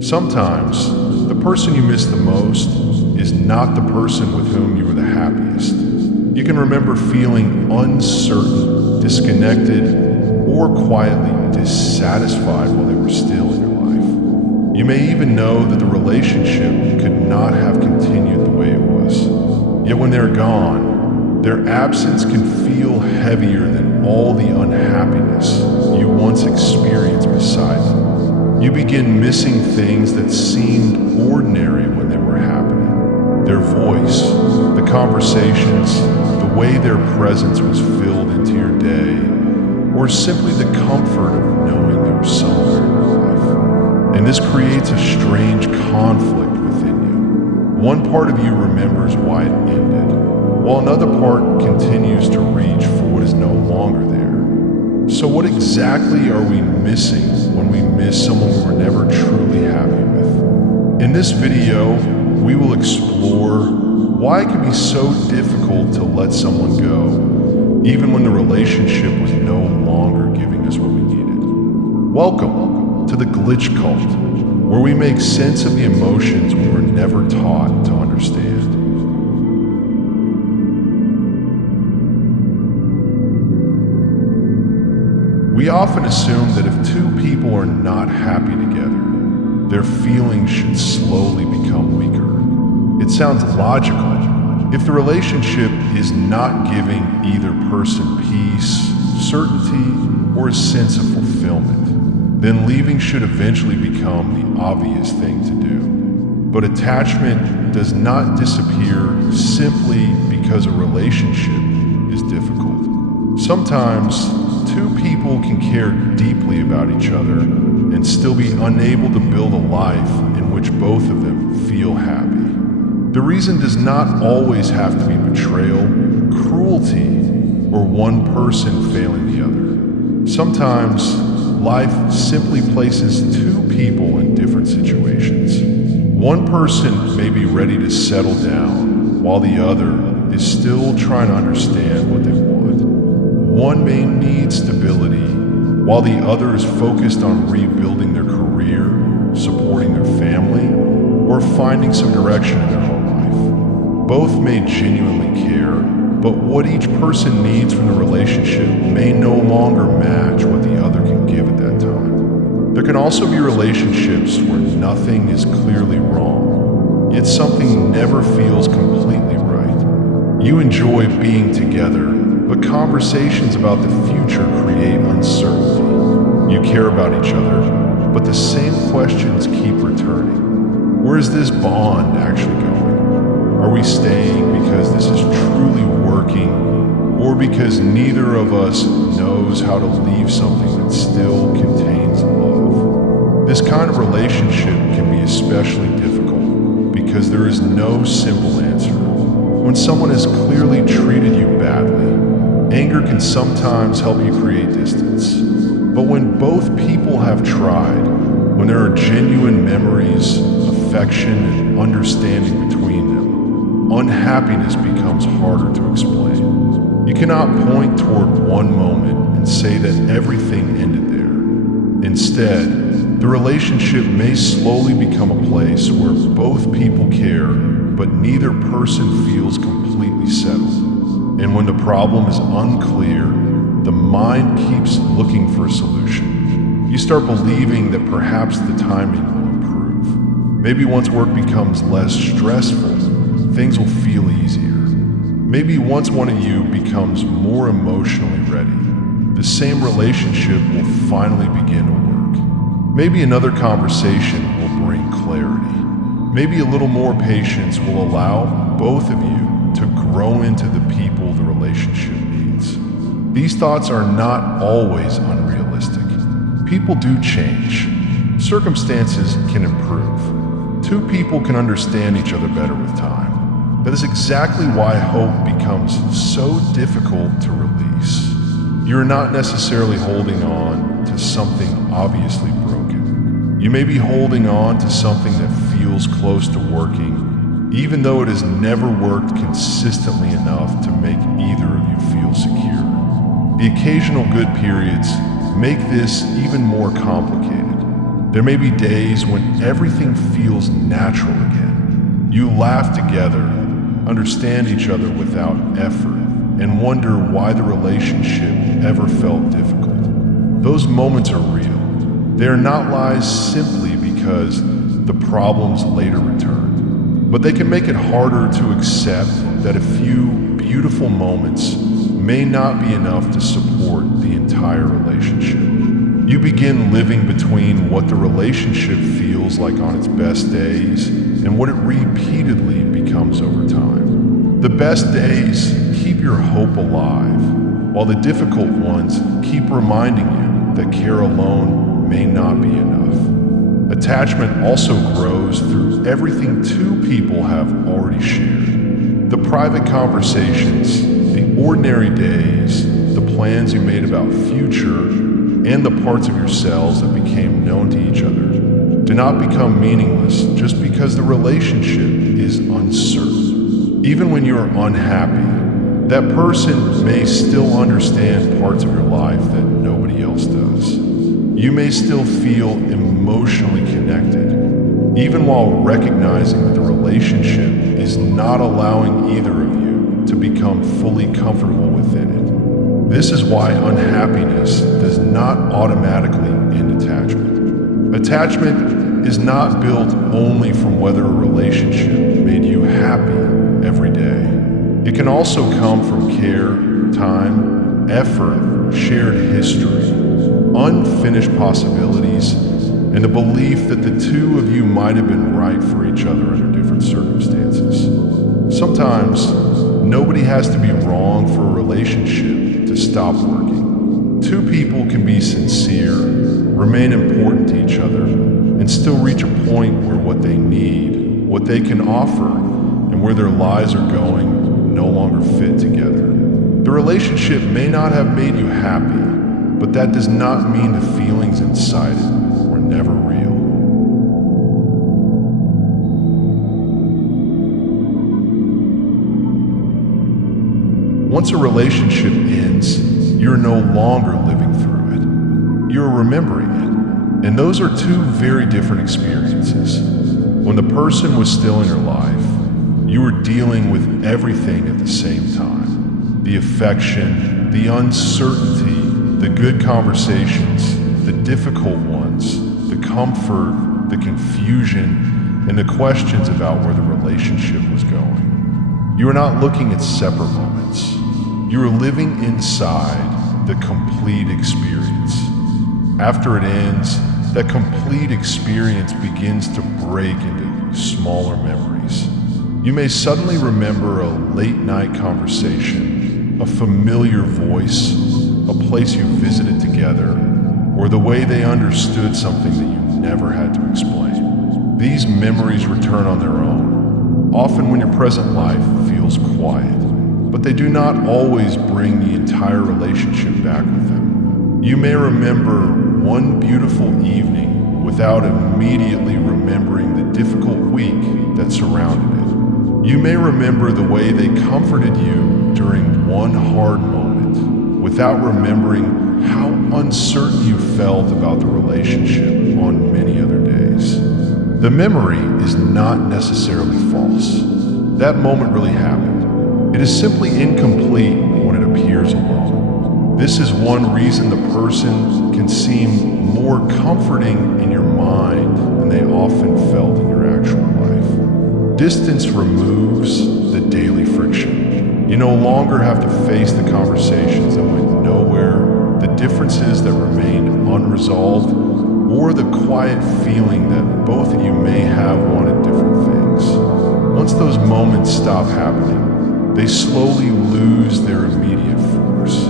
Sometimes, the person you miss the most is not the person with whom you were the happiest. You can remember feeling uncertain, disconnected, or quietly dissatisfied while they were still in your life. You may even know that the relationship could not have continued the way it was. Yet when they're gone, their absence can feel heavier than all the unhappiness you once experienced beside them. You begin missing things that seemed ordinary when they were happening. Their voice, the conversations, the way their presence was filled into your day, or simply the comfort of knowing they were somewhere in your life. And this creates a strange conflict within you. One part of you remembers why it ended, while another part continues to reach for what is no longer there. So what exactly are we missing when we miss someone we were never truly happy with? In this video, we will explore why it can be so difficult to let someone go, even when the relationship was no longer giving us what we needed. Welcome to the glitch cult, where we make sense of the emotions we were never taught to understand. We often assume that if two people are not happy together, their feelings should slowly become weaker. It sounds logical. If the relationship is not giving either person peace, certainty, or a sense of fulfillment, then leaving should eventually become the obvious thing to do. But attachment does not disappear simply because a relationship is difficult. Sometimes, two people can care deeply about each other and still be unable to build a life in which both of them feel happy. The reason does not always have to be betrayal, cruelty, or one person failing the other. Sometimes, life simply places two people in different situations. One person may be ready to settle down, while the other is still trying to understand what they want. One may need stability, while the other is focused on rebuilding their career, supporting their family, or finding some direction in their home life. Both may genuinely care, but what each person needs from the relationship may no longer match what the other can give at that time. There can also be relationships where nothing is clearly wrong, yet something never feels completely right. You enjoy being together, but conversations about the future create uncertainty. You care about each other, but the same questions keep returning. Where is this bond actually going? Are we staying because this is truly working, or because neither of us knows how to leave something that still contains love? This kind of relationship can be especially difficult because there is no simple answer. When someone has clearly treated you badly, anger can sometimes help you create distance. But when both people have tried, when there are genuine memories, affection, and understanding between them, unhappiness becomes harder to explain. You cannot point toward one moment and say that everything ended there. Instead, the relationship may slowly become a place where both people care, but neither person feels completely settled. And when the problem is unclear, the mind keeps looking for a solution. You start believing that perhaps the timing will improve. Maybe once work becomes less stressful, things will feel easier. Maybe once one of you becomes more emotionally ready, the same relationship will finally begin to work. Maybe another conversation will bring clarity. Maybe a little more patience will allow both of you to grow into the people the relationship needs. These thoughts are not always unrealistic. People do change. Circumstances can improve. Two people can understand each other better with time. That is exactly why hope becomes so difficult to release. You're not necessarily holding on to something obviously broken. You may be holding on to something that feels close to working, even though it has never worked consistently enough to make either of you feel secure. The occasional good periods make this even more complicated. There may be days when everything feels natural again. You laugh together, understand each other without effort, and wonder why the relationship ever felt difficult. Those moments are real. They are not lies simply because the problems later return. But they can make it harder to accept that a few beautiful moments may not be enough to support the entire relationship. You begin living between what the relationship feels like on its best days and what it repeatedly becomes over time. The best days keep your hope alive, while the difficult ones keep reminding you that care alone may not be enough. Attachment also grows through everything two people have already shared. The private conversations, the ordinary days, the plans you made about future, and the parts of yourselves that became known to each other do not become meaningless just because the relationship is uncertain. Even when you are unhappy, that person may still understand parts of your life that nobody else does. You may still feel emotionally connected, even while recognizing that the relationship is not allowing either of you to become fully comfortable within it. This is why unhappiness does not automatically end attachment. Attachment is not built only from whether a relationship made you happy every day. It can also come from care, time, effort, shared history, unfinished possibilities, and the belief that the two of you might have been right for each other under different circumstances. Sometimes, nobody has to be wrong for a relationship to stop working. Two people can be sincere, remain important to each other, and still reach a point where what they need, what they can offer, and where their lives are going no longer fit together. The relationship may not have made you happy, but that does not mean the feelings inside it were never real. Once a relationship ends, you're no longer living through it. You're remembering it. And those are two very different experiences. When the person was still in your life, you were dealing with everything at the same time. The affection, the uncertainty, the good conversations, the difficult ones, the comfort, the confusion, and the questions about where the relationship was going. You are not looking at separate moments. You are living inside the complete experience. After it ends, that complete experience begins to break into smaller memories. You may suddenly remember a late night conversation, a familiar voice, a place you visited together, or the way they understood something that you never had to explain. These memories return on their own, often when your present life feels quiet. But they do not always bring the entire relationship back with them. You may remember one beautiful evening without immediately remembering the difficult week that surrounded it. You may remember the way they comforted you during one hard moment without remembering how uncertain you felt about the relationship on many other days. The memory is not necessarily false. That moment really happened. It is simply incomplete when it appears alone. This is one reason the person can seem more comforting in your mind than they often felt in your actual life. Distance removes the daily friction. You no longer have to face the conversations that went nowhere, the differences that remained unresolved, or the quiet feeling that both of you may have wanted different things. Once those moments stop happening, they slowly lose their immediate force.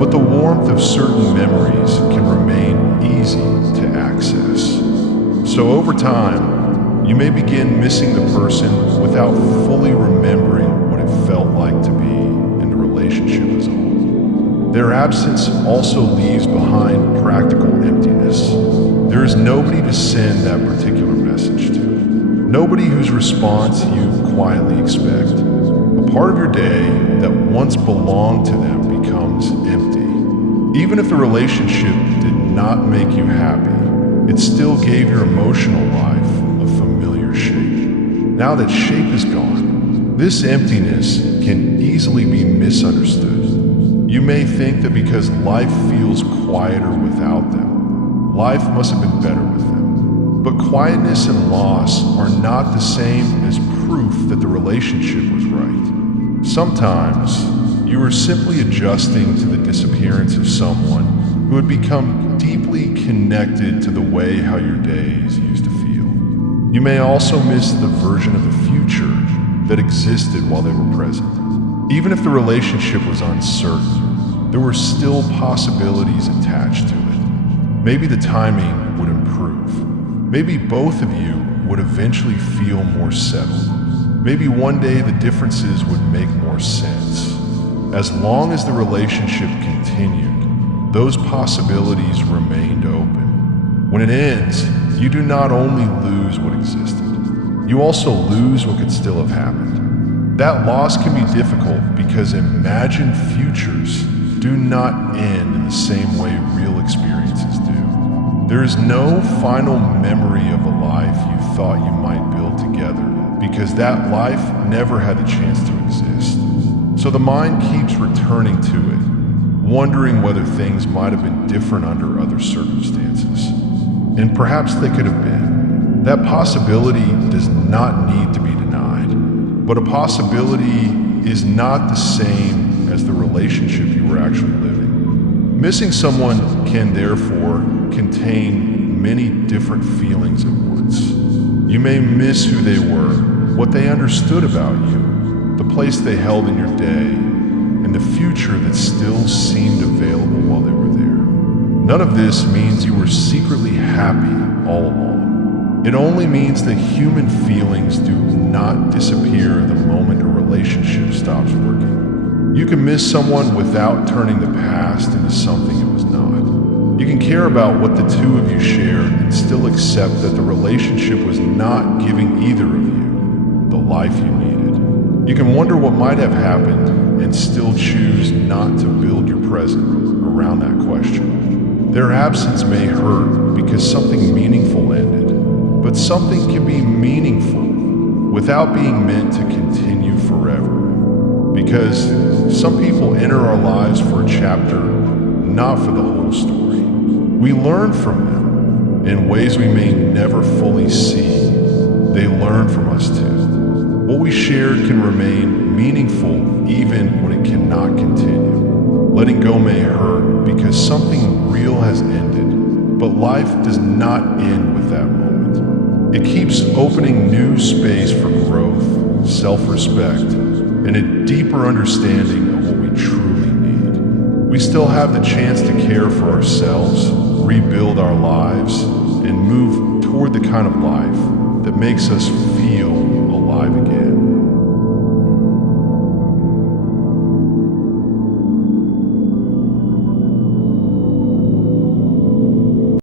But the warmth of certain memories can remain easy to access. So over time, you may begin missing the person without fully remembering what it felt like to be in the relationship as a whole. Their absence also leaves behind practical emptiness. There is nobody to send that particular message to. Nobody whose response you quietly expect. A part of your day that once belonged to them becomes empty. Even if the relationship did not make you happy, it still gave your emotional life a familiar shape. Now that shape is gone, this emptiness can easily be misunderstood. You may think that because life feels quieter without them, life must have been better with them. But quietness and loss are not the same as proof that the relationship was right. Sometimes you are simply adjusting to the disappearance of someone who had become deeply connected to the way how your days used to feel. You may also miss the version of the future that existed while they were present. Even if the relationship was uncertain, there were still possibilities attached to it. Maybe the timing would improve. Maybe both of you would eventually feel more settled. Maybe one day the differences would make more sense. As long as the relationship continued, those possibilities remained open. When it ends, you do not only lose what existed, you also lose what could still have happened. That loss can be difficult because imagined futures do not end in the same way real experiences do. There is no final memory of a life you thought you might build together because that life never had the chance to exist. So the mind keeps returning to it, wondering whether things might have been different under other circumstances. And perhaps they could have been. That possibility does not need to be denied. But a possibility is not the same as the relationship you were actually living. Missing someone can therefore contain many different feelings at once. You may miss who they were, what they understood about you, the place they held in your day, and the future that still seemed available while they were there. None of this means you were secretly happy all along. It only means that human feelings do not disappear the moment a relationship stops working. You can miss someone without turning the past into something it was not. You can care about what the two of you shared and still accept that the relationship was not giving either of you the life you needed. You can wonder what might have happened and still choose not to build your present around that question. Their absence may hurt because something meaningful ended, but something can be meaningful without being meant to continue forever. Because some people enter our lives for a chapter, not for the whole story. We learn from them in ways we may never fully see. They learn from us too. What we shared can remain meaningful even when it cannot continue. Letting go may hurt because something real has ended, but life does not end with that moment. It keeps opening new space for growth, self-respect, and a deeper understanding of what we truly need. We still have the chance to care for ourselves, rebuild our lives, and move toward the kind of life that makes us feel alive again.